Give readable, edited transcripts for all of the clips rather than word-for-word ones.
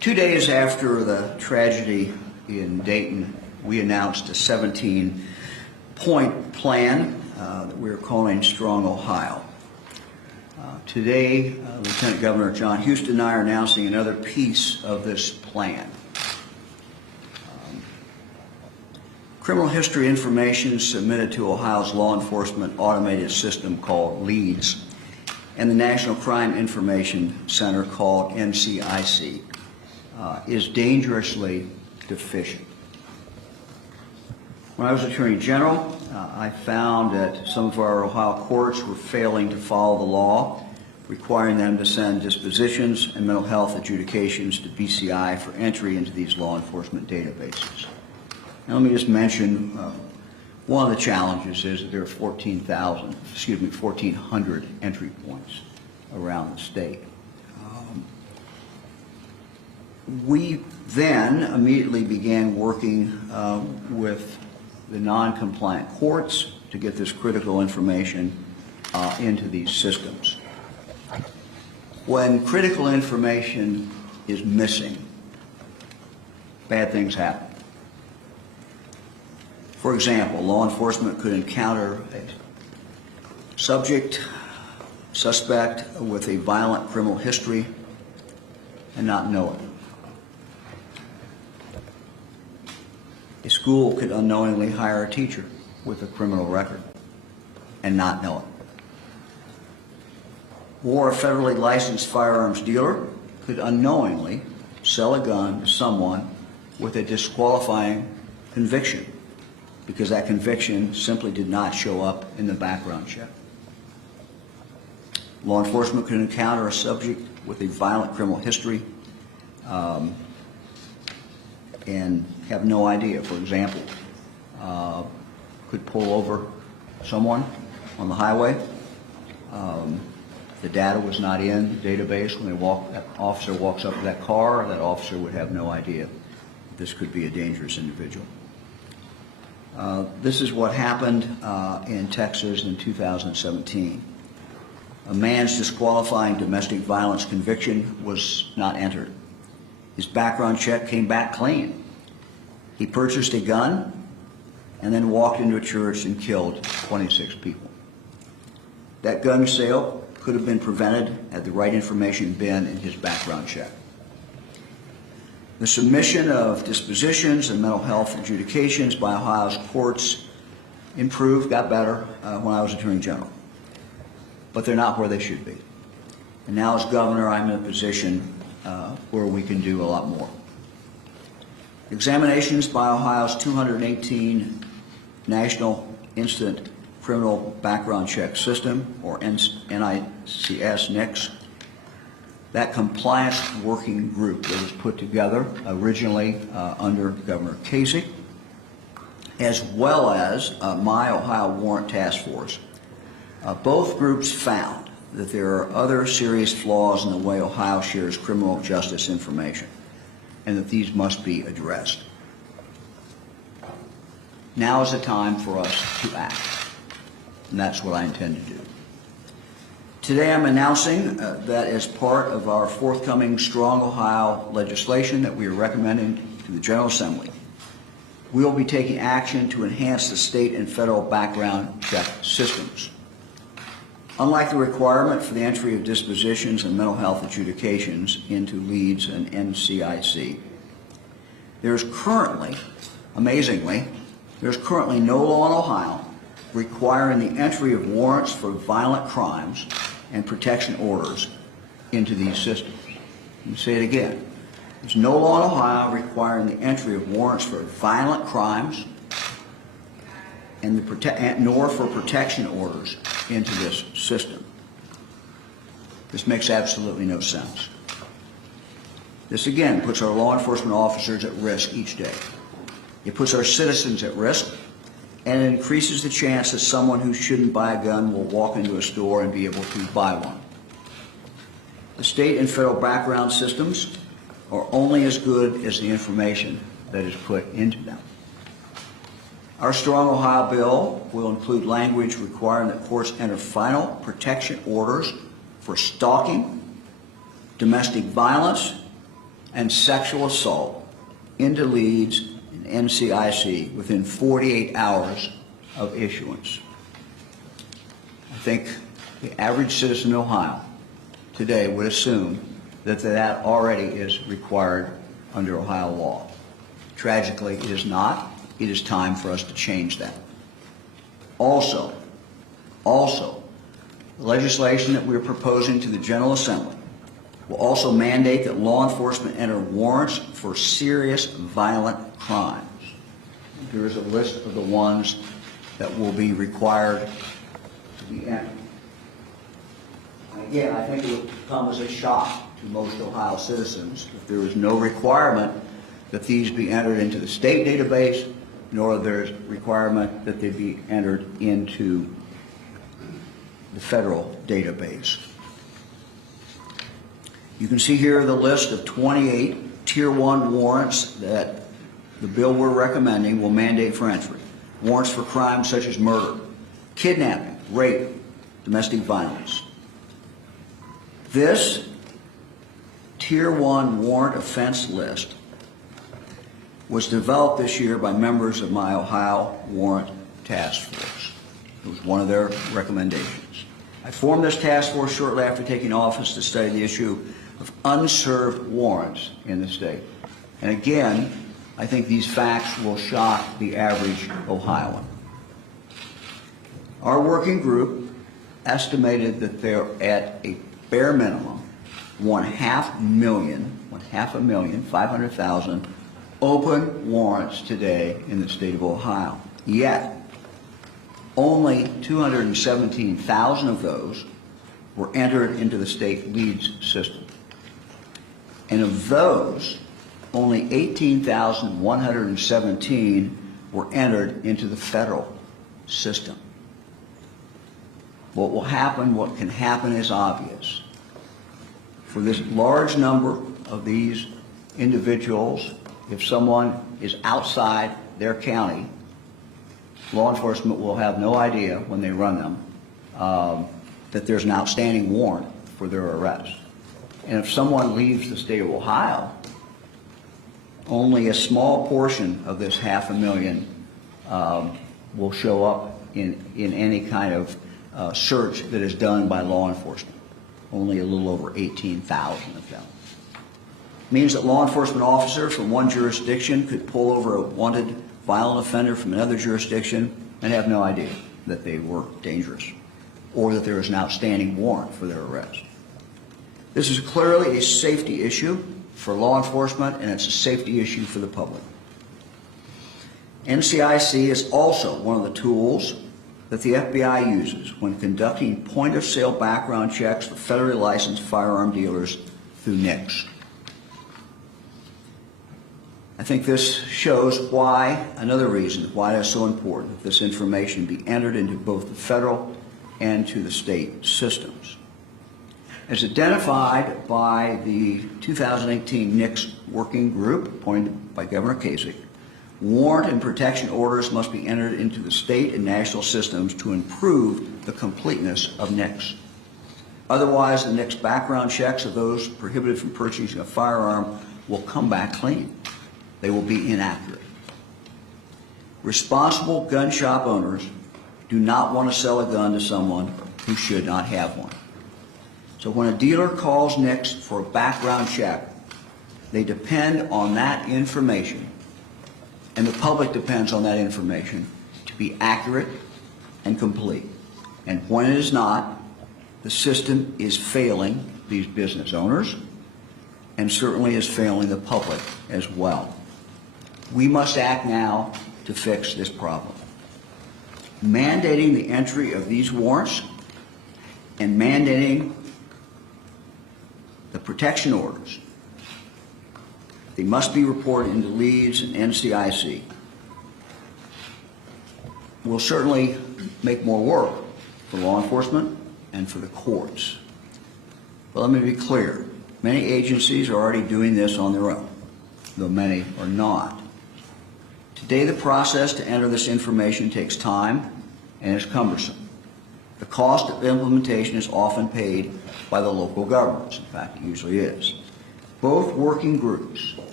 2 days after the tragedy in Dayton, we announced a 17-point plan that we are calling Strong Ohio. Today, Lieutenant Governor John Houston and I are announcing another piece of this plan. Criminal history information submitted to Ohio's law enforcement automated system called LEADS and the National Crime Information Center called NCIC is dangerously deficient. When I was Attorney General, I found that some of our Ohio courts were failing to follow the law, requiring them to send dispositions and mental health adjudications to BCI for entry into these law enforcement databases. Now, let me just mention one of the challenges is that there are 1,400 entry points around the state. We then immediately began working with the non-compliant courts to get this critical information into these systems. When critical information is missing, bad things happen. For example, law enforcement could encounter a suspect with a violent criminal history and not know it. A school could unknowingly hire a teacher with a criminal record and not know it. Or a federally licensed firearms dealer could unknowingly sell a gun to someone with a disqualifying conviction because that conviction simply did not show up in the background check. Law enforcement could encounter a subject with a violent criminal history and have no idea. For example, could pull over someone on the highway. The data was not in the database. When that officer walks up to that car, that officer would have no idea this could be a dangerous individual. This is what happened in Texas in 2017. A man's disqualifying domestic violence conviction was not entered. His background check came back clean. He purchased a gun and then walked into a church and killed 26 people. That gun sale could have been prevented had the right information been in his background check. The submission of dispositions and mental health adjudications by Ohio's courts improved, got better when I was Attorney General. But they're not where they should be. And now as governor, I'm in a position where we can do a lot more. Examinations by Ohio's 218 National Instant Criminal Background Check System, or NICS, that compliance working group that was put together originally under Governor Casey, as well as my Ohio Warrant Task Force. Both groups found that there are other serious flaws in the way Ohio shares criminal justice information, and that these must be addressed. Now is the time for us to act, and that's what I intend to do. Today I'm announcing that as part of our forthcoming Strong Ohio legislation that we are recommending to the General Assembly, we will be taking action to enhance the state and federal background check systems. Unlike the requirement for the entry of dispositions and mental health adjudications into LEADS and NCIC, amazingly, there's currently no law in Ohio requiring the entry of warrants for violent crimes and protection orders into these systems. Let me say it again. There's no law in Ohio requiring the entry of warrants for violent crimes and nor for protection orders into this system. This makes absolutely no sense. This again puts our law enforcement officers at risk each day. It puts our citizens at risk, and it increases the chance that someone who shouldn't buy a gun will walk into a store and be able to buy one. The state and federal background systems are only as good as the information that is put into them. Our Strong Ohio bill will include language requiring that courts enter final protection orders for stalking, domestic violence, and sexual assault into leads in NCIC within 48 hours of issuance. I think the average citizen in Ohio today would assume that that already is required under Ohio law. Tragically, it is not. It is time for us to change that. Also, the legislation that we're proposing to the General Assembly will also mandate that law enforcement enter warrants for serious violent crimes. There is a list of the ones that will be required to be entered. Again, I think it would come as a shock to most Ohio citizens if there was no requirement that these be entered into the state database, nor there's requirement that they be entered into the federal database. You can see here the list of 28 Tier 1 warrants that the bill we're recommending will mandate for entry. Warrants for crimes such as murder, kidnapping, rape, domestic violence. This Tier 1 warrant offense list was developed this year by members of my Ohio Warrant Task Force. It was one of their recommendations. I formed this task force shortly after taking office to study the issue of unserved warrants in the state. And again, I think these facts will shock the average Ohioan. Our working group estimated that they're at a bare minimum 500,000 open warrants today in the state of Ohio. Yet, only 217,000 of those were entered into the state leads system. And of those, only 18,117 were entered into the federal system. What will happen, what can happen is obvious. For this large number of these individuals, if someone is outside their county, law enforcement will have no idea when they run them that there's an outstanding warrant for their arrest. And if someone leaves the state of Ohio, only a small portion of this 500,000 will show up in any kind of search that is done by law enforcement. Only a little over 18,000 of them. It means that law enforcement officers from one jurisdiction could pull over a wanted violent offender from another jurisdiction and have no idea that they were dangerous or that there is an outstanding warrant for their arrest. This is clearly a safety issue for law enforcement, and it's a safety issue for the public. NCIC is also one of the tools that the FBI uses when conducting point-of-sale background checks for federally licensed firearm dealers through NICS. I think this shows why, another reason why it's so important that this information be entered into both the federal and to the state systems. As identified by the 2018 NICS working group appointed by Governor Kasich, warrant and protection orders must be entered into the state and national systems to improve the completeness of NICS. Otherwise, the NICS background checks of those prohibited from purchasing a firearm will come back clean. They will be inaccurate. Responsible gun shop owners do not want to sell a gun to someone who should not have one. So when a dealer calls NICS for a background check, they depend on that information, and the public depends on that information to be accurate and complete. And when it is not, the system is failing these business owners and certainly is failing the public as well. We must act now to fix this problem. Mandating the entry of these warrants and mandating the protection orders, they must be reported into leads and NCIC, will certainly make more work for law enforcement and for the courts. But let me be clear, many agencies are already doing this on their own, though many are not. Today, the process to enter this information takes time and is cumbersome. The cost of implementation is often paid by the local governments. In fact, it usually is. Both working groups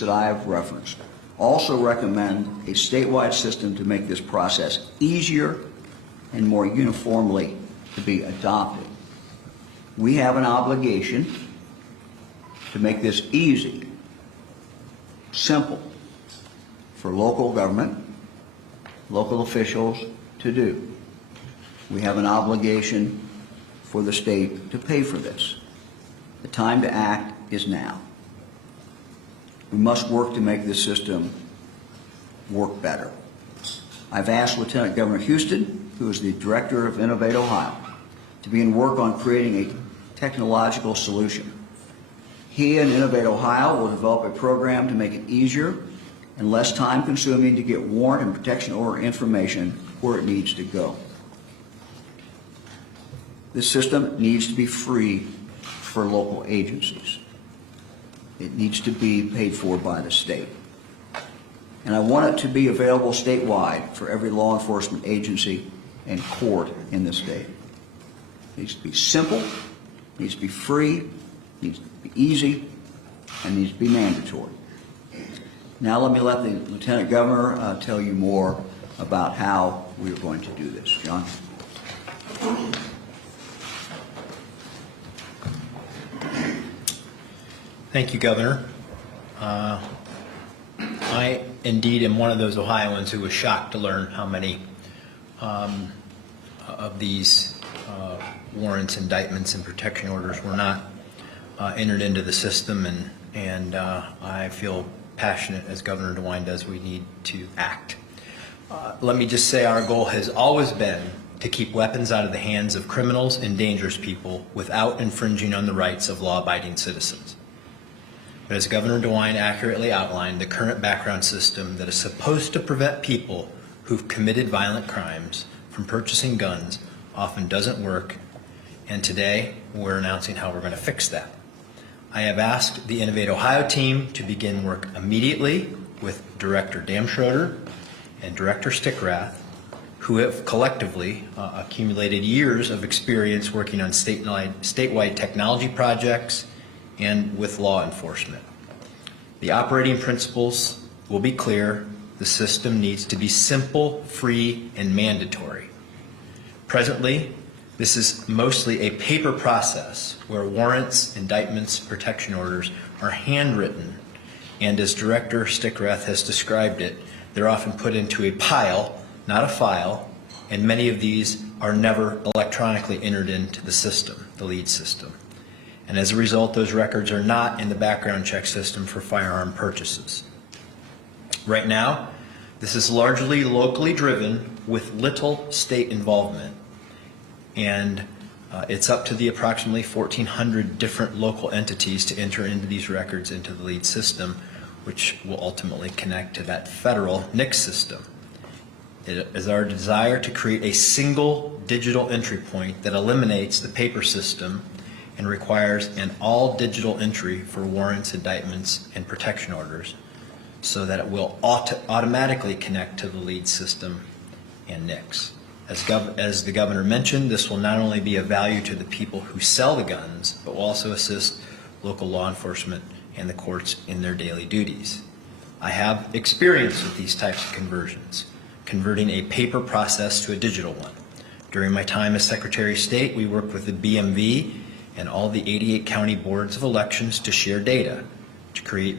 that I have referenced, also recommend a statewide system to make this process easier and more uniformly to be adopted. We have an obligation to make this easy, simple for local government, local officials to do. We have an obligation for the state to pay for this. The time to act is now. We must work to make this system work better. I've asked Lieutenant Governor Houston, who is the Director of Innovate Ohio, to begin work on creating a technological solution. He and Innovate Ohio will develop a program to make it easier and less time-consuming to get warrant and protection order information where it needs to go. This system needs to be free for local agencies. It needs to be paid for by the state. And I want it to be available statewide for every law enforcement agency and court in the state. It needs to be simple, it needs to be free, it needs to be easy, and it needs to be mandatory. Now let me let the Lieutenant Governor tell you more about how we are going to do this. John? Thank you, Governor. I indeed am one of those Ohioans who was shocked to learn how many of these warrants, indictments, and protection orders were not entered into the system, and I feel passionate, as Governor DeWine does, we need to act. Let me just say our goal has always been to keep weapons out of the hands of criminals and dangerous people without infringing on the rights of law-abiding citizens. But as Governor DeWine accurately outlined, the current background system that is supposed to prevent people who've committed violent crimes from purchasing guns often doesn't work, and today we're announcing how we're going to fix that. I have asked the Innovate Ohio team to begin work immediately with Director Damschroeder and Director Stickrath, who have collectively accumulated years of experience working on statewide technology projects and with law enforcement. The operating principles will be clear. The system needs to be simple, free, and mandatory. Presently, this is mostly a paper process where warrants, indictments, protection orders are handwritten, and as Director Stickrath has described it, they're often put into a pile, not a file, and many of these are never electronically entered into the system, the lead system. And as a result, those records are not in the background check system for firearm purchases. Right now, this is largely locally driven with little state involvement. And it's up to the approximately 1,400 different local entities to enter into these records into the lead system, which will ultimately connect to that federal NICS system. It is our desire to create a single digital entry point that eliminates the paper system and requires an all-digital entry for warrants, indictments, and protection orders so that it will automatically connect to the lead system and NICS. As the Governor mentioned, this will not only be of value to the people who sell the guns, but will also assist local law enforcement and the courts in their daily duties. I have experience with these types of conversions, converting a paper process to a digital one. During my time as Secretary of State, we worked with the BMV and all the 88 county boards of elections to share data, to create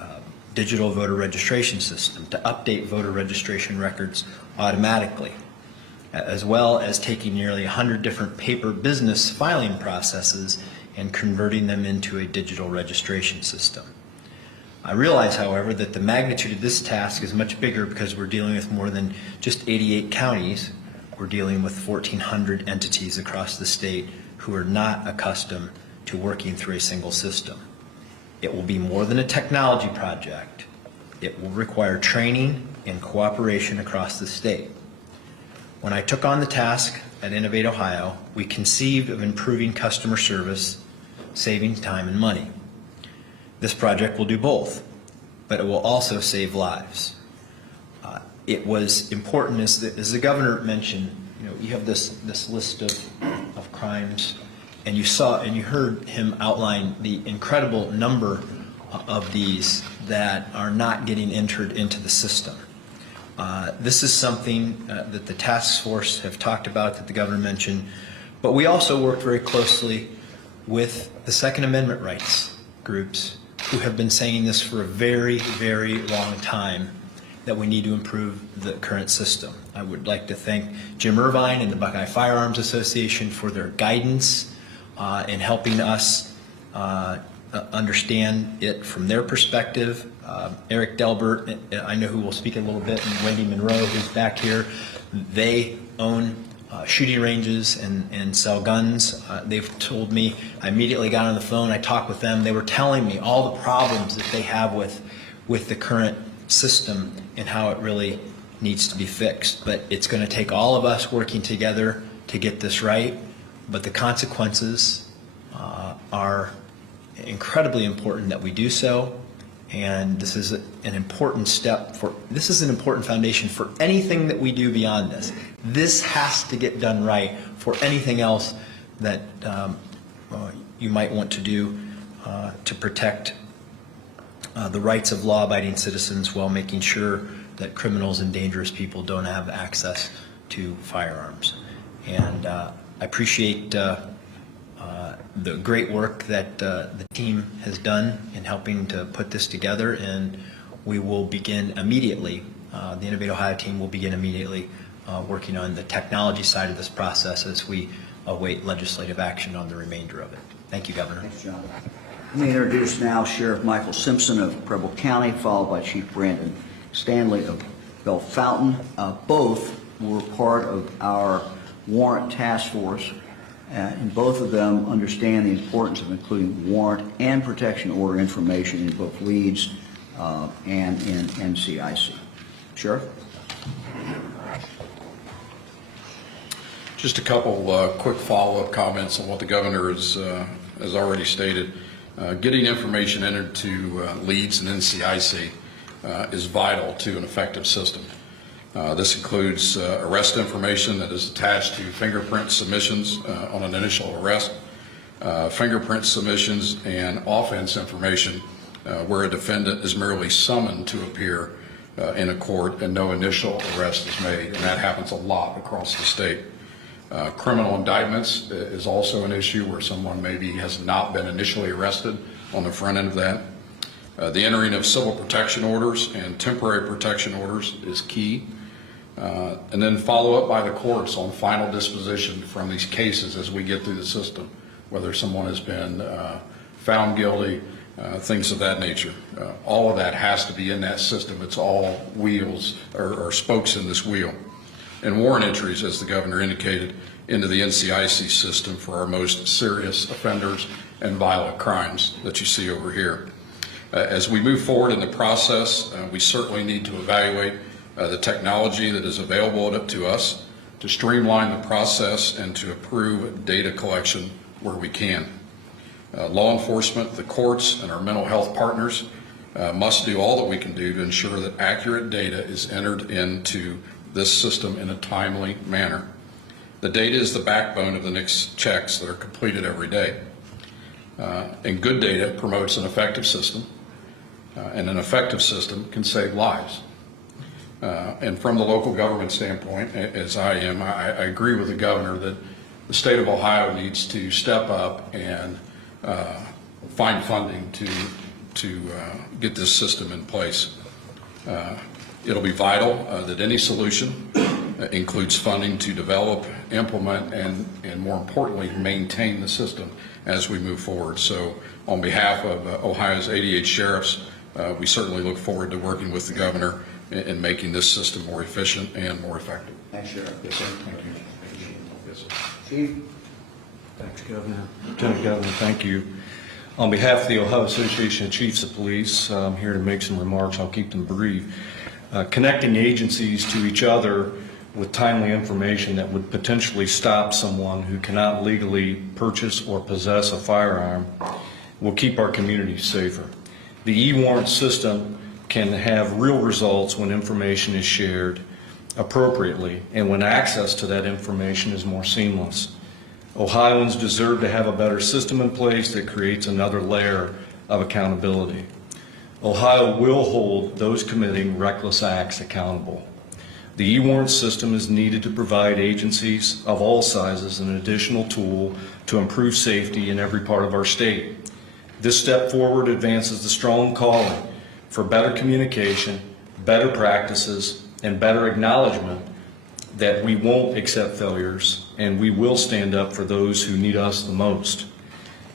a digital voter registration system, to update voter registration records automatically, as well as taking nearly 100 different paper business filing processes and converting them into a digital registration system. I realize, however, that the magnitude of this task is much bigger because we're dealing with more than just 88 counties. We're dealing with 1,400 entities across the state who are not accustomed to working through a single system. It will be more than a technology project. It will require training and cooperation across the state. When I took on the task at Innovate Ohio, we conceived of improving customer service, saving time and money. This project will do both, but it will also save lives. It was important, as the Governor mentioned, you have this list of crimes And you saw and you heard him outline the incredible number of these that are not getting entered into the system. This is something that the task force have talked about, that the governor mentioned, but we also worked very closely with the Second Amendment rights groups who have been saying this for a very, very long time, that we need to improve the current system. I would like to thank Jim Irvine and the Buckeye Firearms Association for their guidance in helping us understand it from their perspective. Eric Delbert, I know who will speak a little bit, and Wendy Monroe, who's back here. They own shooting ranges and sell guns. They've told me, I immediately got on the phone, I talked with them. They were telling me all the problems that they have with the current system and how it really needs to be fixed. But it's going to take all of us working together to get this right. But the consequences are incredibly important that we do so. And this is an important step this is an important foundation for anything that we do beyond this. This has to get done right for anything else that you might want to do to protect the rights of law-abiding citizens while making sure that criminals and dangerous people don't have access to firearms. And I appreciate the great work that the team has done in helping to put this together, and we will begin immediately, the Innovate Ohio team will begin immediately working on the technology side of this process as we await legislative action on the remainder of it. Thank you, Governor. Thanks, John. Let me introduce now Sheriff Michael Simpson of Preble County, followed by Chief Brandon Stanley of Bellefontaine. Both were part of our warrant task force, and both of them understand the importance of including warrant and protection order information in both leads and in NCIC. Sheriff? Just a couple quick follow-up comments on what the governor has already stated. Getting information entered to leads and NCIC is vital to an effective system. This includes arrest information that is attached to fingerprint submissions on an initial arrest, fingerprint submissions, and offense information where a defendant is merely summoned to appear in a court and no initial arrest is made, and that happens a lot across the state. Criminal indictments is also an issue where someone maybe has not been initially arrested on the front end of that. The entering of civil protection orders and temporary protection orders is key. And then follow up by the courts on final disposition from these cases as we get through the system, whether someone has been found guilty, things of that nature. All of that has to be in that system. It's all wheels or spokes in this wheel. And warrant entries, as the governor indicated, into the NCIC system for our most serious offenders and violent crimes that you see over here. As we move forward in the process, we certainly need to evaluate the technology that is available to us to streamline the process and to improve data collection where we can. Law enforcement, the courts, and our mental health partners must do all that we can do to ensure that accurate data is entered into this system in a timely manner. The data is the backbone of the NICS checks that are completed every day. And good data promotes an effective system, and an effective system can save lives. And from the local government standpoint, as I am, I agree with the governor that the state of Ohio needs to step up and find funding to get this system in place. It'll be vital that any solution includes funding to develop, implement, and more importantly, maintain the system as we move forward. So on behalf of Ohio's 88 sheriffs, we certainly look forward to working with the governor in making this system more efficient and more effective. Thanks, Sheriff. Yes, sir. Thank you. Yes, sir. Chief? Thanks, Governor. Lieutenant Governor, thank you. On behalf of the Ohio Association of Chiefs of Police, I'm here to make some remarks. I'll keep them brief. Connecting agencies to each other with timely information that would potentially stop someone who cannot legally purchase or possess a firearm will keep our communities safer. The e-warrant system can have real results when information is shared appropriately and when access to that information is more seamless. Ohioans deserve to have a better system in place that creates another layer of accountability. Ohio will hold those committing reckless acts accountable. The e-warrant system is needed to provide agencies of all sizes an additional tool to improve safety in every part of our state. This step forward advances the strong calling for better communication, better practices, and better acknowledgement that we won't accept failures and we will stand up for those who need us the most.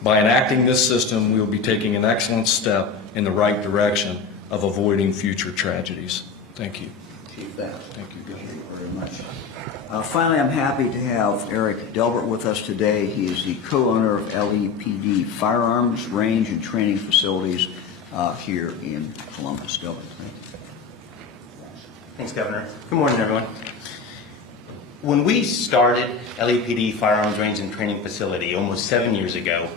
By enacting this system, we will be taking an excellent step in the right direction of avoiding future tragedies. Thank you. Chief Bass. Thank you, Governor. Thank you very much. Finally, I'm happy to have Eric Delbert with us today. He is the co-owner of LEPD Firearms Range and Training Facilities here in Columbus. Delbert, thank you. Thanks, Governor. Good morning, everyone. When we started LEPD Firearms Range and Training Facility almost 7 years ago,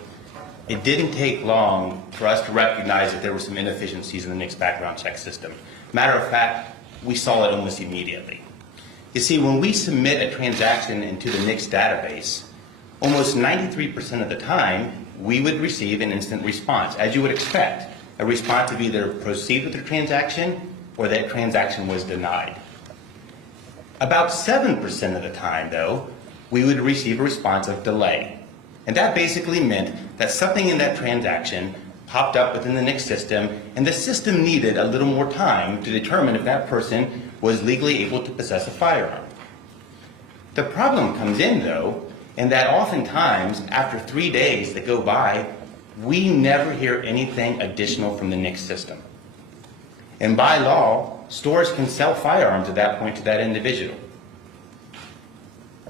it didn't take long for us to recognize that there were some inefficiencies in the NICS background check system. Matter of fact, we saw it almost immediately. You see, when we submit a transaction into the NICS database, almost 93% of the time, we would receive an instant response, as you would expect, a response to either proceed with the transaction or that transaction was denied. About 7% of the time, though, we would receive a response of delay. And that basically meant that something in that transaction popped up within the NICS system, and the system needed a little more time to determine if that person was legally able to possess a firearm. The problem comes in, though, in that oftentimes, after 3 days that go by, we never hear anything additional from the NICS system. And by law, stores can sell firearms at that point to that individual.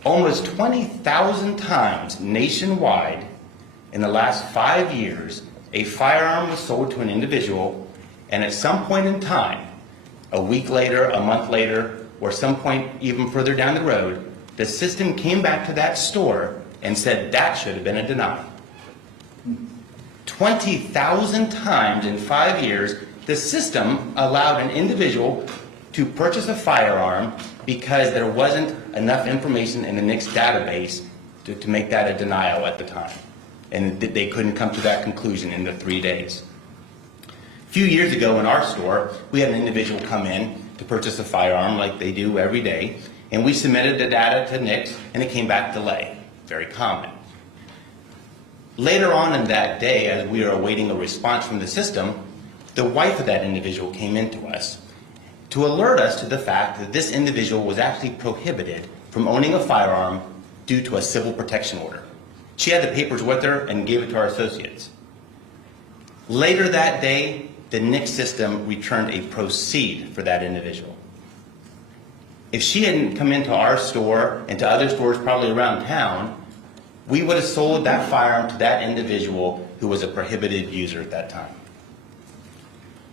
Almost 20,000 times nationwide in the last 5 years, a firearm was sold to an individual, and at some point in time, a week later, a month later, or some point even further down the road, the system came back to that store and said that should have been a denial. 20,000 times in 5 years, the system allowed an individual to purchase a firearm because there wasn't enough information in the NICS database to make that a denial at the time. And they couldn't come to that conclusion in the 3 days. A few years ago in our store, we had an individual come in to purchase a firearm like they do every day, and we submitted the data to NICS, and it came back delay. Very common. Later on in that day, as we were awaiting a response from the system, the wife of that individual came into us to alert us to the fact that this individual was actually prohibited from owning a firearm due to a civil protection order. She had the papers with her and gave it to our associates. Later that day, the NICS system returned a proceed for that individual. If she hadn't come into our store and to other stores probably around town, we would have sold that firearm to that individual who was a prohibited user at that time.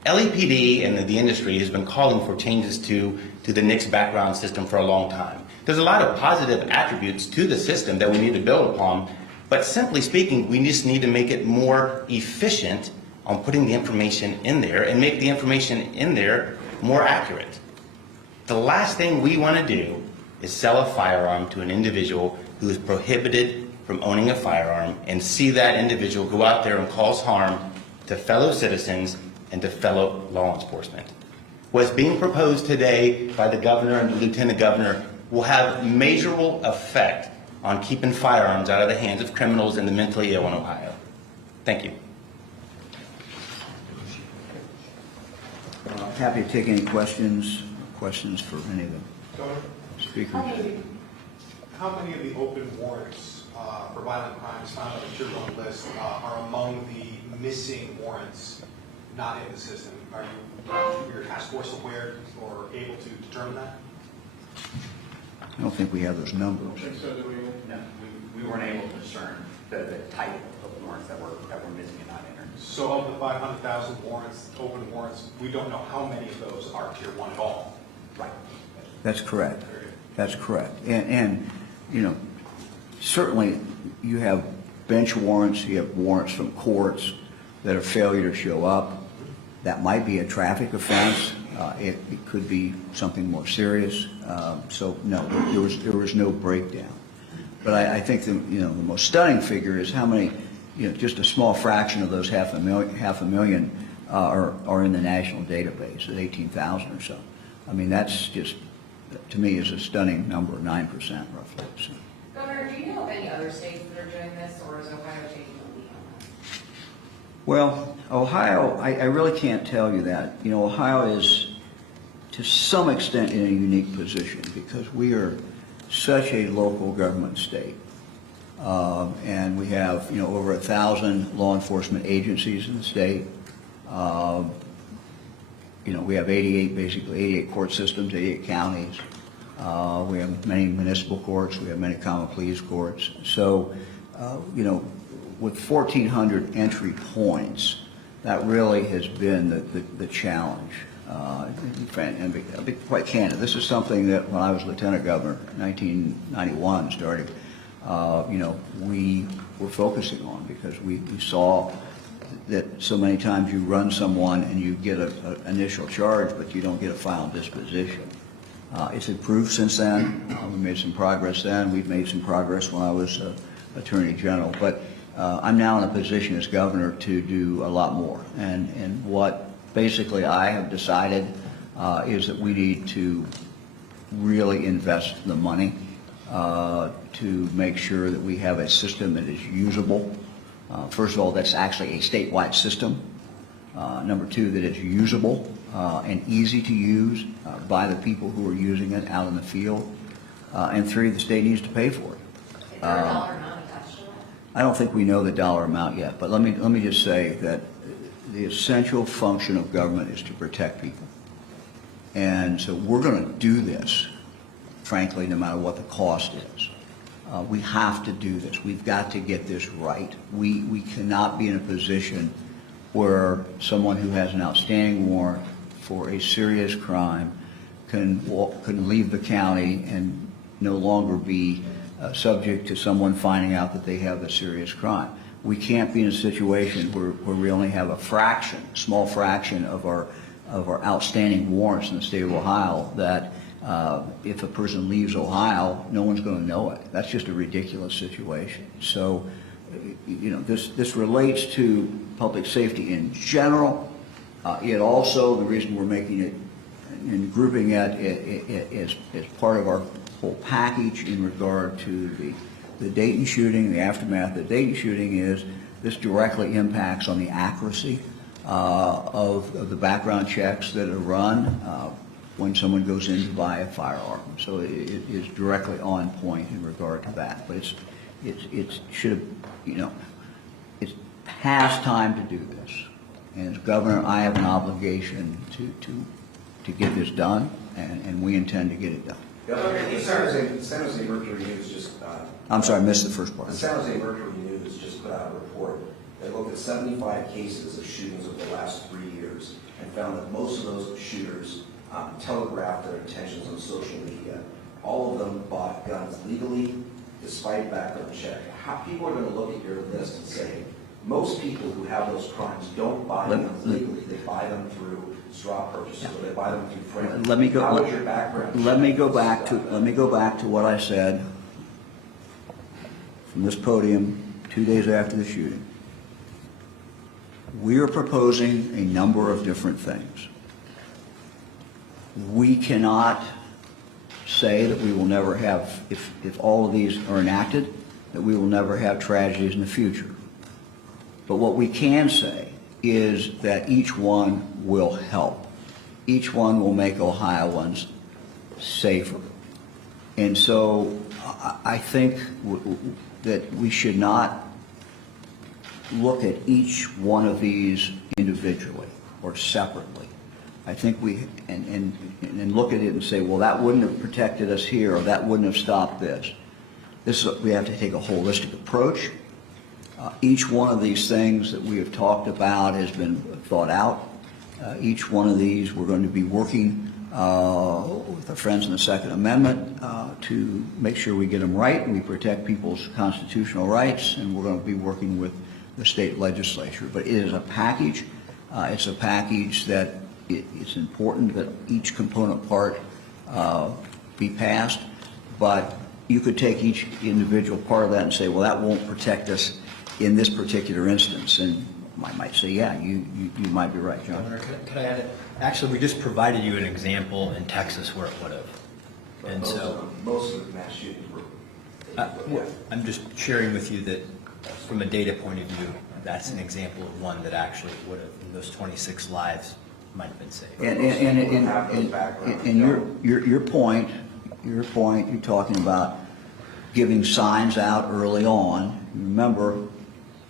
LEPD and the industry has been calling for changes to the NICS background system for a long time. There's a lot of positive attributes to the system that we need to build upon, but simply speaking, we just need to make it more efficient on putting the information in there and make the information in there more accurate. The last thing we want to do is sell a firearm to an individual who is prohibited from owning a firearm and see that individual go out there and cause harm to fellow citizens and to fellow law enforcement. What's being proposed today by the governor and the lieutenant governor will have measurable effect on keeping firearms out of the hands of criminals and the mentally ill in Ohio. Thank you. Happy to take any questions for any of the speakers. How many of the open warrants for violent crimes found on the Chevron list are among the missing warrants not in the system? Are your task force aware or able to determine that? I don't think we have those numbers. No, we weren't able to discern the type of warrants that were missing and not entered. So of the 500,000 warrants, open warrants, we don't know how many of those are tier 1 at all. Right. That's correct. That's correct. And you know, certainly you have bench warrants, you have warrants from courts that are failure to show up. That might be a traffic offense. It could be something more serious. So no, there was no breakdown. But I think the most stunning figure is how many, just a small fraction of those half a million are in the national database at 18,000 or so. I mean, that's just, to me, is a stunning number, 9% roughly. So. Governor, do you know of any other states that are doing this, or is Ohio taking the lead on that? Well, Ohio, I really can't tell you that. Ohio is, to some extent, in a unique position because we are such a local government state. And we have, over 1,000 law enforcement agencies in the state. We have 88 court systems, 88 counties. We have many municipal courts. We have many common pleas courts. So, with 1,400 entry points, that really has been the challenge. And I'll be quite candid. This is something that when I was lieutenant governor in 1991 started, we were focusing on because we saw that so many times you run someone and you get an initial charge, but you don't get a final disposition. It's improved since then. We made some progress then. We've made some progress when I was Attorney General. But I'm now in a position as governor to do a lot more. And what basically I have decided is that we need to really invest the money to make sure that we have a system that is usable. First of all, that's actually a statewide system. Number two, that it's usable and easy to use by the people who are using it out in the field. And three, the state needs to pay for it. Is there a dollar amount attached to that? I don't think we know the dollar amount yet, but let me just say that the essential function of government is to protect people. And so we're going to do this, frankly, no matter what the cost is. We have to do this. We've got to get this right. We cannot be in a position where someone who has an outstanding warrant for a serious crime can leave the county and no longer be subject to someone finding out that they have a serious crime. We can't be in a situation where we only have a small fraction of our outstanding warrants in the state of Ohio that if a person leaves Ohio, no one's going to know it. That's just a ridiculous situation. So, this relates to public safety in general. It also, the reason we're making it and grouping it as part of our whole package in regard to the Dayton shooting, the aftermath of the Dayton shooting is this directly impacts on the accuracy of the background checks that are run when someone goes in to buy a firearm. So it is directly on point in regard to that. But it should have, it's past time to do this. And as governor, I have an obligation to get this done, and we intend to get it done. Governor, the San Jose Mercury News just... I'm sorry, I missed the first part. The San Jose Mercury News just put out a report that looked at 75 cases of shootings over the last 3 years and found that most of those shooters telegraphed their intentions on social media. All of them bought guns legally, despite background check. How people are going to look at your list and say, most people who have those crimes don't buy guns legally. They buy them through straw purchases, or they buy them through friends. Let me go. How is your background? Let me go back to what I said from this podium 2 days after the shooting. We are proposing a number of different things. We cannot say that we will never have, if all of these are enacted, that we will never have tragedies in the future. But what we can say is that each one will help. Each one will make Ohioans safer. And so I think that we should not look at each one of these individually or separately. I think and look at it and say, well, that wouldn't have protected us here, or that wouldn't have stopped this. We have to take a holistic approach. Each one of these things that we have talked about has been thought out. Each one of these we're going to be working with our friends in the Second Amendment to make sure we get them right and we protect people's constitutional rights, and we're going to be working with the state legislature. But it is a package. It's a package that it's important that each component part be passed, but you could take each individual part of that and say, well, that won't protect us in this particular instance. And I might say, yeah, you might be right, John. Governor, could I add it? Actually, we just provided you an example in Texas where it would have. And so, Most of the mass shootings were. I'm just sharing with you that from a data point of view, that's an example of one that actually would have, those 26 lives might have been saved. And your point, you're talking about giving signs out early on. Remember,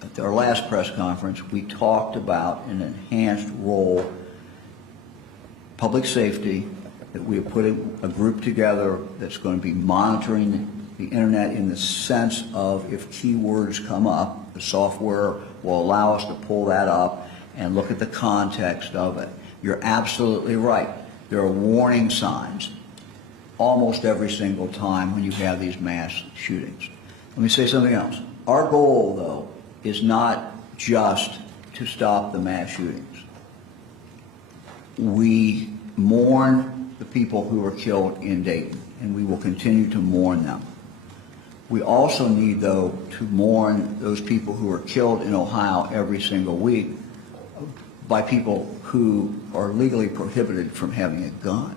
at our last press conference, we talked about an enhanced role, public safety, that we have put a group together that's going to be monitoring the internet in the sense of if keywords come up, the software will allow us to pull that up and look at the context of it. You're absolutely right. There are warning signs almost every single time when you have these mass shootings. Let me say something else. Our goal, though, is not just to stop the mass shootings. We mourn the people who were killed in Dayton, and we will continue to mourn them. We also need, though, to mourn those people who are killed in Ohio every single week by people who are legally prohibited from having a gun.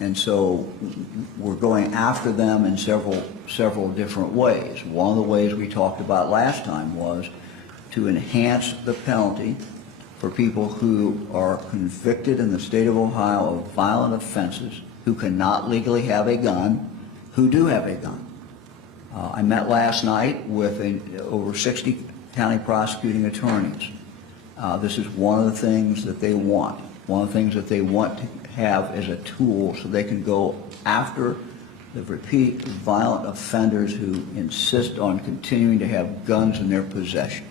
And so we're going after them in several different ways. One of the ways we talked about last time was to enhance the penalty for people who are convicted in the state of Ohio of violent offenses, who cannot legally have a gun, who do have a gun. I met last night with over 60 county prosecuting attorneys. This is one of the things that they want. One of the things that they want to have as a tool so they can go after the repeat violent offenders who insist on continuing to have guns in their possession.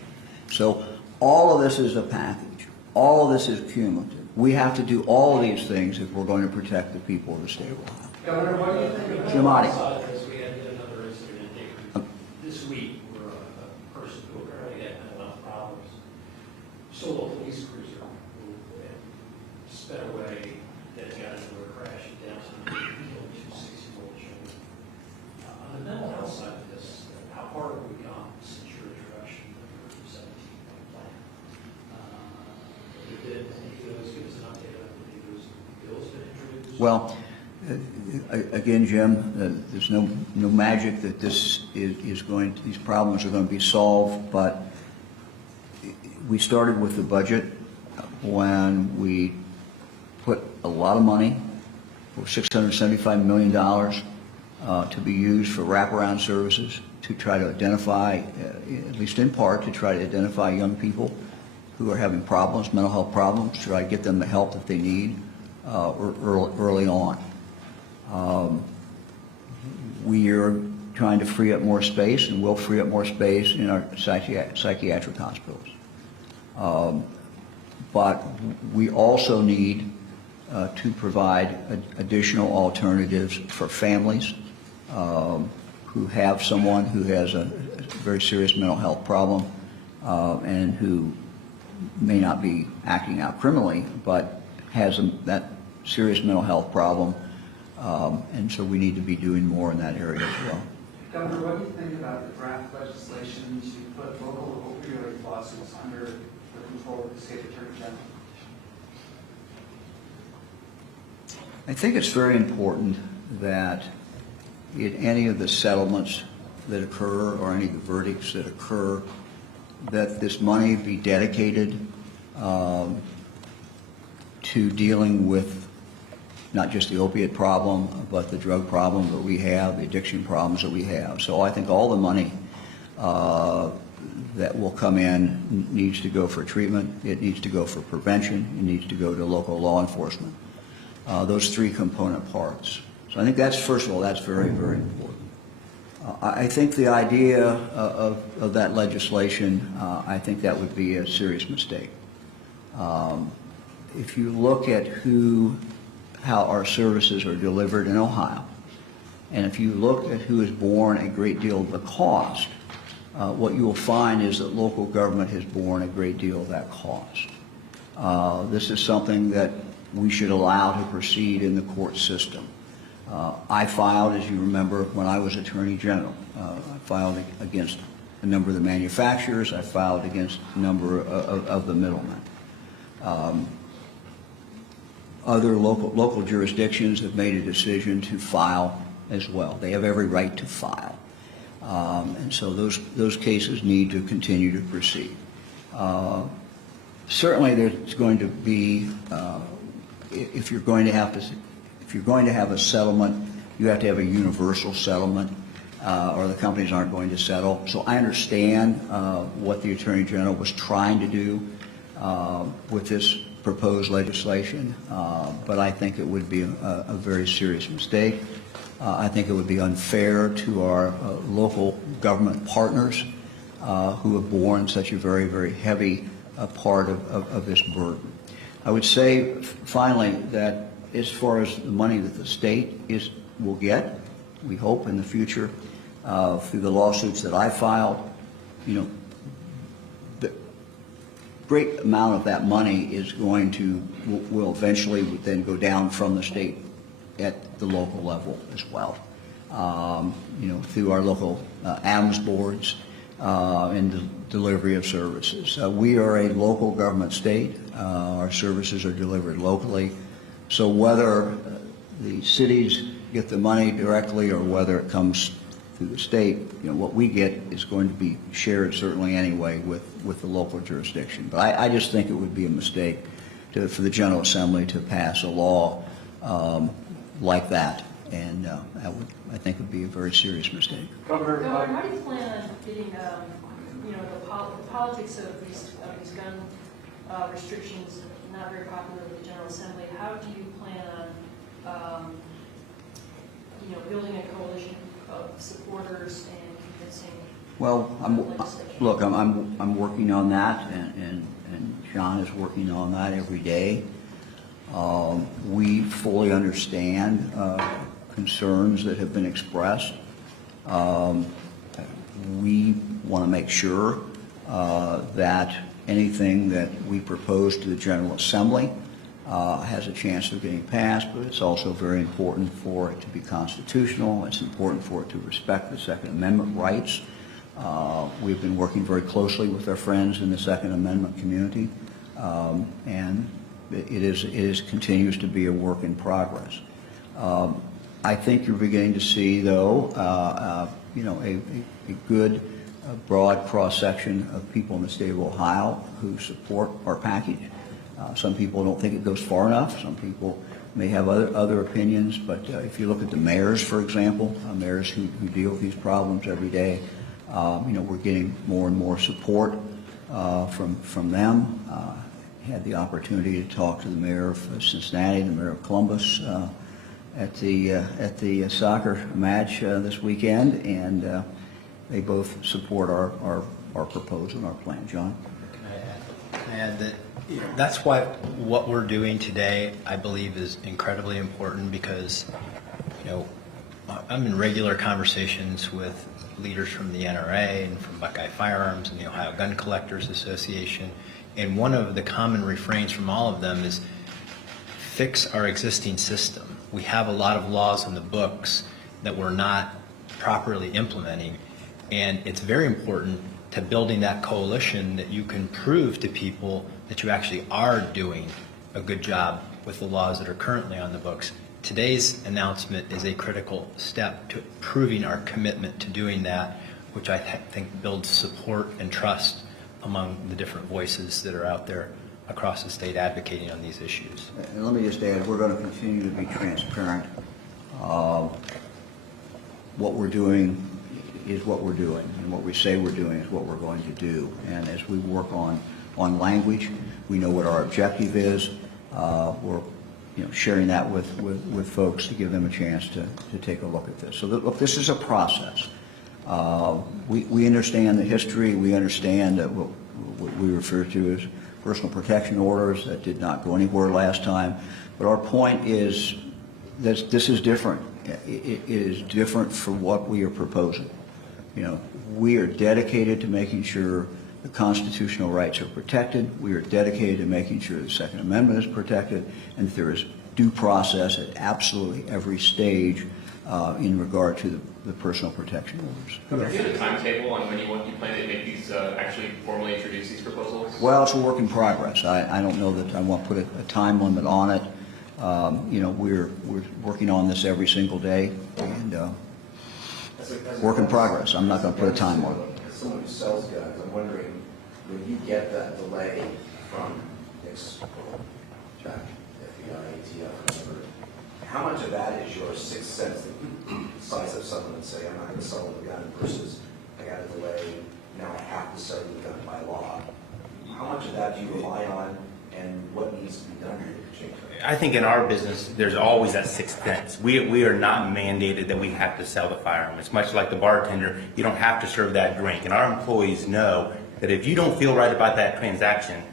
So all of this is a package. All of this is cumulative. We have to do all of these things if we're going to protect the people of the state of Ohio. Governor, what do you think of Giamatti. this? We had another incident in Dayton this week where a person who apparently had mental health problems stole a police cruiser who had sped away, then got into a crash and downtown and killed 2 6-year-old children. On the mental health side of this, how far have we gone since your introduction of your 17-point plan? Did any of those give us an update on any of those bills that introduced? Well, again, Jim, there's no magic that this is going to, these problems are going to be solved, but we started with the budget when we put a lot of money, for $675 million, to be used for wraparound services to try to identify, at least in part, to try to identify young people who are having problems, mental health problems, to try to get them the help that they need early on. We are trying to free up more space, and we'll free up more space in our psychiatric hospitals. But we also need to provide additional alternatives for families who have someone who has a very serious mental health problem and who may not be acting out criminally, but has that serious mental health problem. And so we need to be doing more in that area as well. Governor, what do you think about the draft legislation to put local opioid lawsuits under the control of the state attorney general? I think it's very important that in any of the settlements that occur or any of the verdicts that occur, that this money be dedicated to dealing with not just the opiate problem, but the drug problem that we have, the addiction problems that we have. So I think all the money that will come in needs to go for treatment, it needs to go for prevention, it needs to go to local law enforcement. Those three component parts. So I think that's, first of all, that's very, very important. I think the idea of that legislation, I think that would be a serious mistake. If you look at how our services are delivered in Ohio, and if you look at who has borne a great deal of the cost, what you will find is that local government has borne a great deal of that cost. This is something that we should allow to proceed in the court system. I filed, as you remember, when I was Attorney General. I filed against a number of the manufacturers. I filed against a number of the middlemen. Other local jurisdictions have made a decision to file as well. They have every right to file. And so those cases need to continue to proceed. Certainly there's going to be, if you're going to have a settlement, you have to have a universal settlement, or the companies aren't going to settle. So I understand what the Attorney General was trying to do with this proposed legislation, but I think it would be a very serious mistake. I think it would be unfair to our local government partners who have borne such a very, very heavy part of this burden. I would say, finally, that as far as the money that the state will get, we hope in the future, through the lawsuits that I filed, the great amount of that money is will eventually then go down from the state at the local level as well. Through our local AMS boards and the delivery of services. We are a local government state. Our services are delivered locally. So whether the cities get the money directly or whether it comes through the state, what we get is going to be shared certainly anyway with the local jurisdiction. But I just think it would be a mistake for the General Assembly to pass a law like that, and I think would be a very serious mistake. Governor, How do you plan on getting, the politics of these gun restrictions not very popular with the General Assembly? How do you plan on, building a coalition of supporters and convincing? Well, I'm working on that, and John is working on that every day. We fully understand concerns that have been expressed. We want to make sure that anything that we propose to the General Assembly has a chance of getting passed, but it's also very important for it to be constitutional. It's important for it to respect the Second Amendment rights. We've been working very closely with our friends in the Second Amendment community, and it continues to be a work in progress. I think you're beginning to see, though, a good, broad cross-section of people in the state of Ohio who support our package. Some people don't think it goes far enough. Some people may have other opinions, but if you look at the mayors, for example, mayors who deal with these problems every day, we're getting more and more support from them. Had the opportunity to talk to the mayor of Cincinnati, the mayor of Columbus at the soccer match this weekend, and they both support our proposal and our plan. John? Can I add that that's why what we're doing today, I believe, is incredibly important, because I'm in regular conversations with leaders from the NRA and from Buckeye Firearms and the Ohio Gun Collectors Association, and one of the common refrains from all of them is fix our existing system. We have a lot of laws in the books that we're not properly implementing, and it's very important to building that coalition that you can prove to people that you actually are doing a good job with the laws that are currently on the books. Today's announcement is a critical step to proving our commitment to doing that, which I think builds support and trust among the different voices that are out there across the state advocating on these issues. And let me just add, we're going to continue to be transparent. What we're doing is what we're doing, and what we say we're doing is what we're going to do. And as we work on language, we know what our objective is. We're sharing that with folks to give them a chance to take a look at this. So look, this is a process. We understand the history. We understand that what we refer to as personal protection orders that did not go anywhere last time. But our point is that this is different. It is different for what we are proposing. We are dedicated to making sure the constitutional rights are protected. We are dedicated to making sure the Second Amendment is protected, and that there is due process at absolutely every stage in regard to the personal protection orders. Do you have a timetable on when you plan to make these, actually formally introduce these proposals? Well, it's a work in progress. I don't know that I want to put a time limit on it. We're working on this every single day, and work in progress. I'm not going to put a time on it. As someone who sells guns, I'm wondering, when you get that delay from FBI, ATF, whatever, how much of that is your sixth sense that you size up someone and say, I'm not going to sell them a gun, versus I got a delay, now I have to sell you the gun by law? How much of that do you rely on, and what needs to be done here to change that? I think in our business, there's always that sixth sense. We are not mandated that we have to sell the firearm. It's much like the bartender, you don't have to serve that drink. And our employees know that if you don't feel right about that transaction,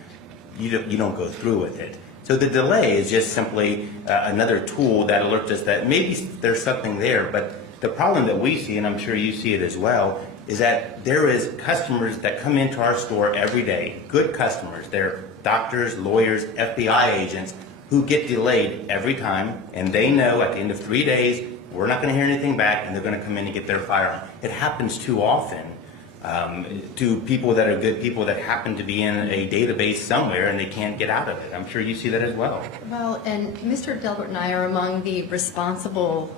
you don't go through with it. So the delay is just simply another tool that alerts us that maybe there's something there. But the problem that we see, and I'm sure you see it as well, is that there is customers that come into our store every day, good customers. They're doctors, lawyers, FBI agents, who get delayed every time, and they know at the end of 3 days, we're not going to hear anything back, and they're going to come in and get their firearm. It happens too often to people that are good people that happen to be in a database somewhere, and they can't get out of it. I'm sure you see that as well. Well, and Mr. Delbert and I are among the responsible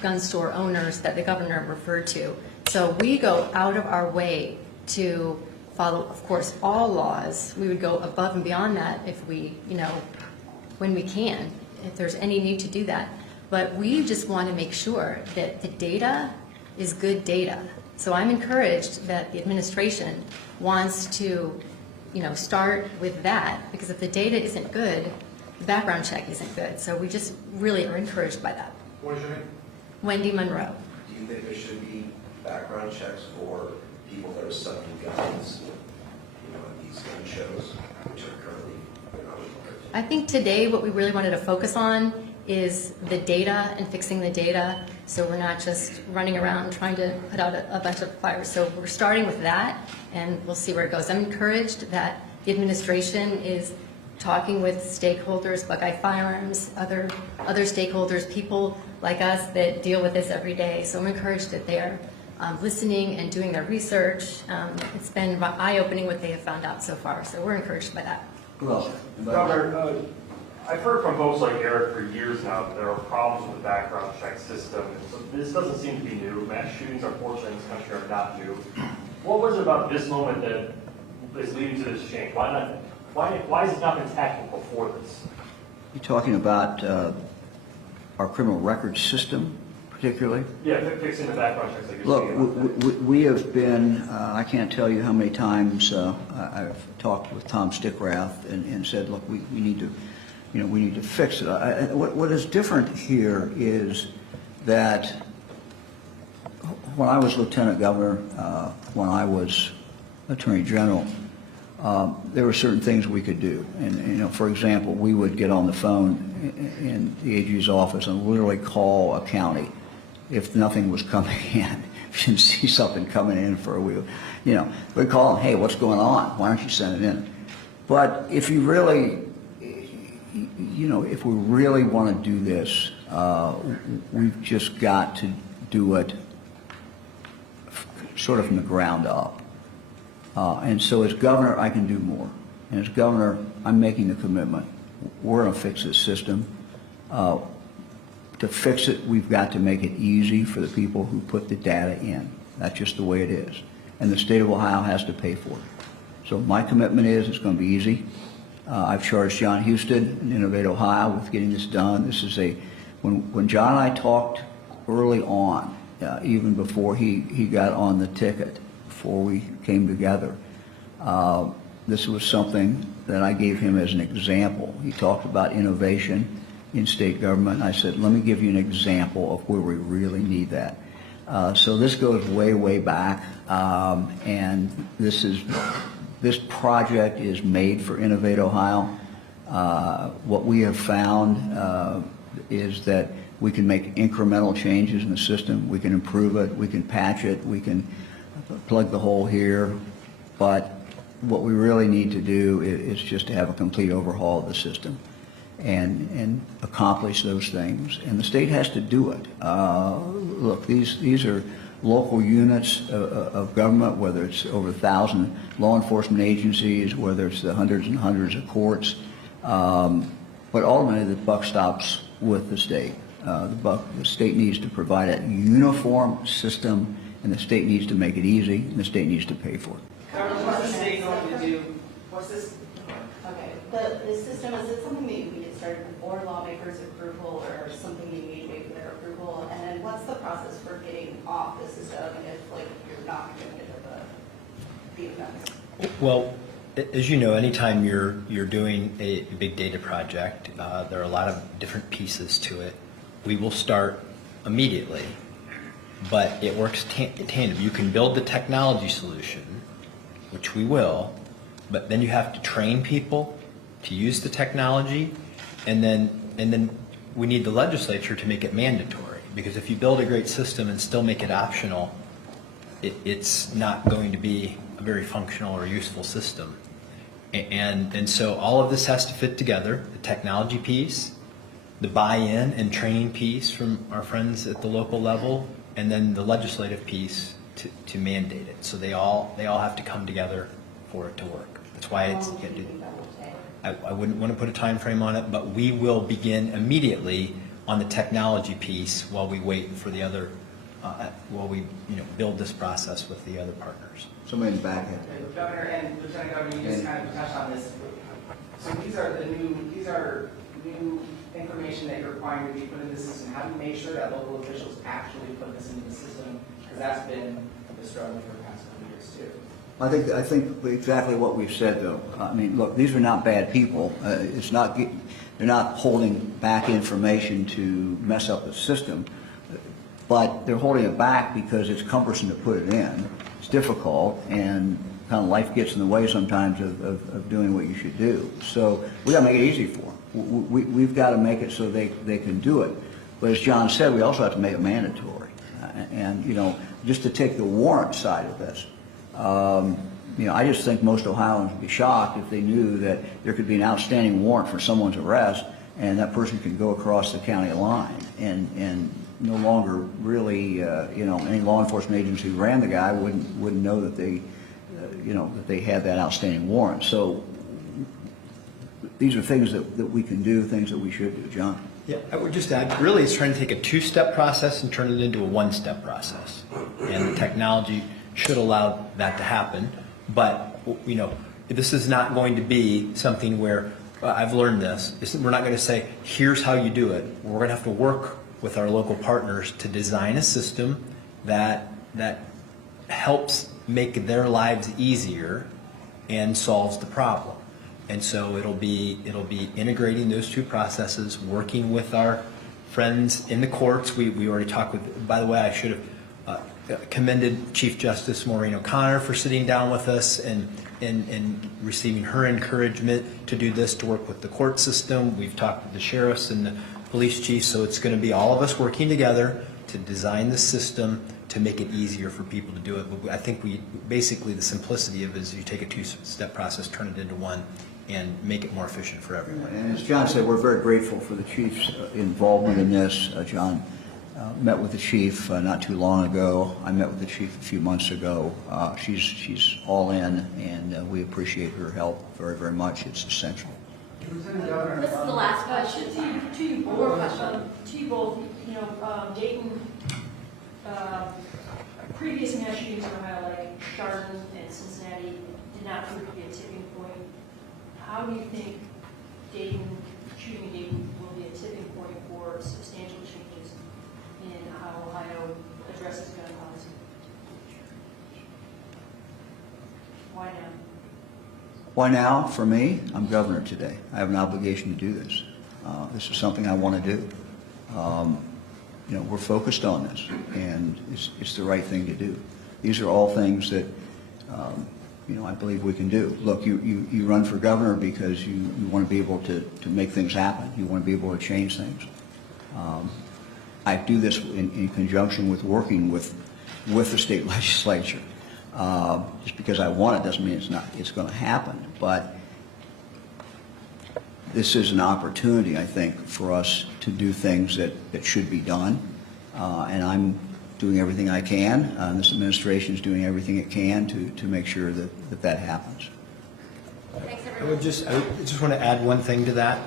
gun store owners that the governor referred to. So we go out of our way to follow, of course, all laws. We would go above and beyond that if we, when we can, if there's any need to do that. But we just want to make sure that the data is good data. So I'm encouraged that the administration wants to, start with that, because if the data isn't good, the background check isn't good. So we just really are encouraged by that. What is your name? Wendy Monroe. Do you think there should be background checks for people that are selling guns, at these gun shows, which are currently not required? I think today what we really wanted to focus on is the data and fixing the data, so we're not just running around trying to put out a bunch of fires. So we're starting with that, and we'll see where it goes. I'm encouraged that the administration is talking with stakeholders, Buckeye Firearms, other stakeholders, people like us that deal with this every day. So I'm encouraged that they're listening and doing their research. It's been eye-opening what they have found out so far, so we're encouraged by that. Well, Governor, I've heard from folks like Eric for years now that there are problems with the background check system. And so this doesn't seem to be new. Mass shootings, unfortunately, in this country are not new. What was it about this moment that is leading to this change? Why has it not been tackled before this? you're talking about our criminal record system particularly? Yeah, fixing the background checks. Like Look, we have been, I can't tell you how many times I've talked with Tom Stickrath and said, look, we need to, we need to fix it. What is different here is that when I was Lieutenant Governor, when I was Attorney General, there were certain things we could do. And, for example, we would get on the phone in the AG's office and literally call a county if nothing was coming in. If you didn't see something coming in for a week, we'd call them, hey, what's going on? Why aren't you sending it in? But if you really, if we really want to do this, we've just got to do it sort of from the ground up. And so as governor, I can do more. And as governor, I'm making the commitment. We're going to fix this system. To fix it, we've got to make it easy for the people who put the data in. That's just the way it is. And the state of Ohio has to pay for it. So my commitment is it's going to be easy. I've charged John Houston in Innovate Ohio with getting this done. This is when John and I talked early on, even before he got on the ticket, before we came together, this was something that I gave him as an example. He talked about innovation in state government. I said, let me give you an example of where we really need that. So this goes way, way back, and this project is made for Innovate Ohio. What we have found is that we can make incremental changes in the system. We can improve it. We can patch it. We can plug the hole here. But what we really need to do is just to have a complete overhaul of the system. and accomplish those things, and the state has to do it. Look, these are local units of government, whether it's over 1,000 law enforcement agencies, whether it's the hundreds and hundreds of courts, but ultimately the buck stops with the state. The state needs to provide a uniform system, and the state needs to make it easy, and the state needs to pay for it. What's the state going to do? What's this? Okay, the system, is it something that we get started before lawmakers' approval or something you need to wait for their approval? And then what's the process for getting off the system if like you're not convicted of the offense? Well, as you know, anytime you're doing a big data project, there are a lot of different pieces to it. We will start immediately, but it works in tandem. You can build the technology solution, which we will, but then you have to train people to use the technology, and then we need the legislature to make it mandatory, because if you build a great system and still make it optional, it's not going to be a very functional or useful system. And so all of this has to fit together, the technology piece, the buy-in and training piece from our friends at the local level, and then the legislative piece to mandate it. So they all have to come together for it to work. That's why it's. I wouldn't want to put a time frame on it, but we will begin immediately on the technology piece while we wait for the other, while we build this process with the other partners. Somebody in the back. Governor and Lieutenant Governor, you just kind of touched on this. So these are new information that you're requiring to be put in the system. How do you make sure that local officials actually put this into the system? Because that's been the struggle for the past couple of years too. I think exactly what we've said, though. I mean, look, these are not bad people. They're not holding back information to mess up the system, but they're holding it back because it's cumbersome to put it in. It's difficult, and kind of life gets in the way sometimes of doing what you should do. So we got to make it easy for them. We've got to make it so they can do it. But as John said, we also have to make it mandatory. And just to take the warrant side of this. I just think most Ohioans would be shocked if they knew that there could be an outstanding warrant for someone's arrest and that person could go across the county line and no longer really, any law enforcement agency who ran the guy wouldn't know that they had that outstanding warrant. So these are things that we can do, things that we should do. John? Yeah, I would just add, really it's trying to take a two-step process and turn it into a one-step process. And the technology should allow that to happen. But, this is not going to be something where, I've learned this, we're not going to say, here's how you do it. We're going to have to work with our local partners to design a system that helps make their lives easier and solves the problem. And so it'll be integrating those two processes, working with our friends in the courts. We already talked with, by the way, I should have commended Chief Justice Maureen O'Connor for sitting down with us and receiving her encouragement to do this, to work with the court system. We've talked with the sheriffs and the police chiefs, so it's going to be all of us working together to design the system to make it easier for people to do it. But I think basically the simplicity of it is you take a two-step process, turn it into one, and make it more efficient for everyone. And as John said, we're very grateful for the chief's involvement in this. John met with the chief not too long ago. I met with the chief a few months ago. She's all in, and we appreciate her help very, very much. It's essential. This is the last question. To you both, Dayton, previous mass shootings in Ohio, like Chardon and Cincinnati, did not prove to be a tipping point. How do you think shooting in Dayton will be a tipping point for substantial changes in how Ohio addresses gun policy? Why now? Why now? For me, I'm governor today. I have an obligation to do this. This is something I want to do. We're focused on this, and it's the right thing to do. These are all things that, I believe we can do. Look, you run for governor because you want to be able to make things happen. You want to be able to change things. I do this in conjunction with working with the state legislature. Just because I want it doesn't mean it's going to happen. But this is an opportunity, I think, for us to do things that should be done. And I'm doing everything I can, and this administration is doing everything it can to make sure that happens. I just want to add one thing to that,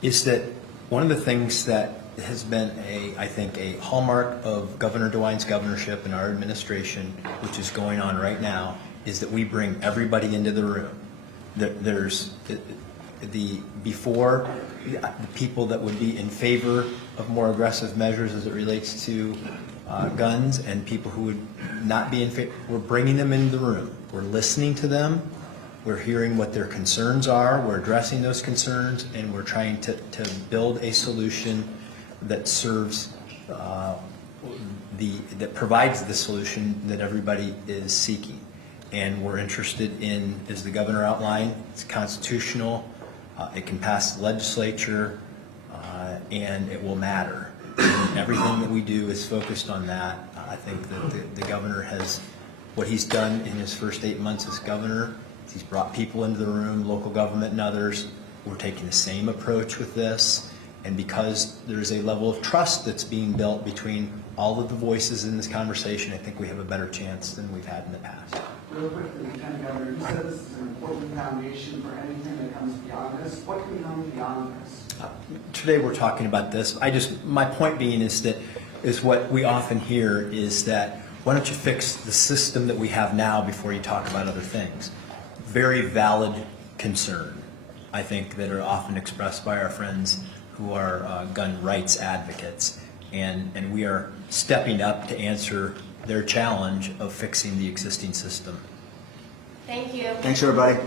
is that one of the things that has been I think a hallmark of Governor DeWine's governorship and our administration, which is going on right now, is that we bring everybody into the room. There's the people that would be in favor of more aggressive measures as it relates to guns, and people who would not be in favor. We're bringing them into the room. We're listening to them. We're hearing what their concerns are. We're addressing those concerns, and we're trying to build a solution that serves that provides the solution that everybody is seeking. And we're interested in, as the governor outlined, it's constitutional, it can pass the legislature, and it will matter. And everything that we do is focused on that. I think that the governor has, what he's done in his first 8 months as governor, he's brought people into the room, local government and others. We're taking the same approach with this. And because there's a level of trust that's being built between all of the voices in this conversation, I think we have a better chance than we've had in the past. Real quickly, Lieutenant Governor, you said this is an important foundation for anything that comes beyond this. What can come beyond this? Today we're talking about this. My point being is what we often hear is that, why don't you fix the system that we have now before you talk about other things? Very valid concern, I think, that are often expressed by our friends who are gun rights advocates. And we are stepping up to answer their challenge of fixing the existing system. Thank you. Thanks, everybody.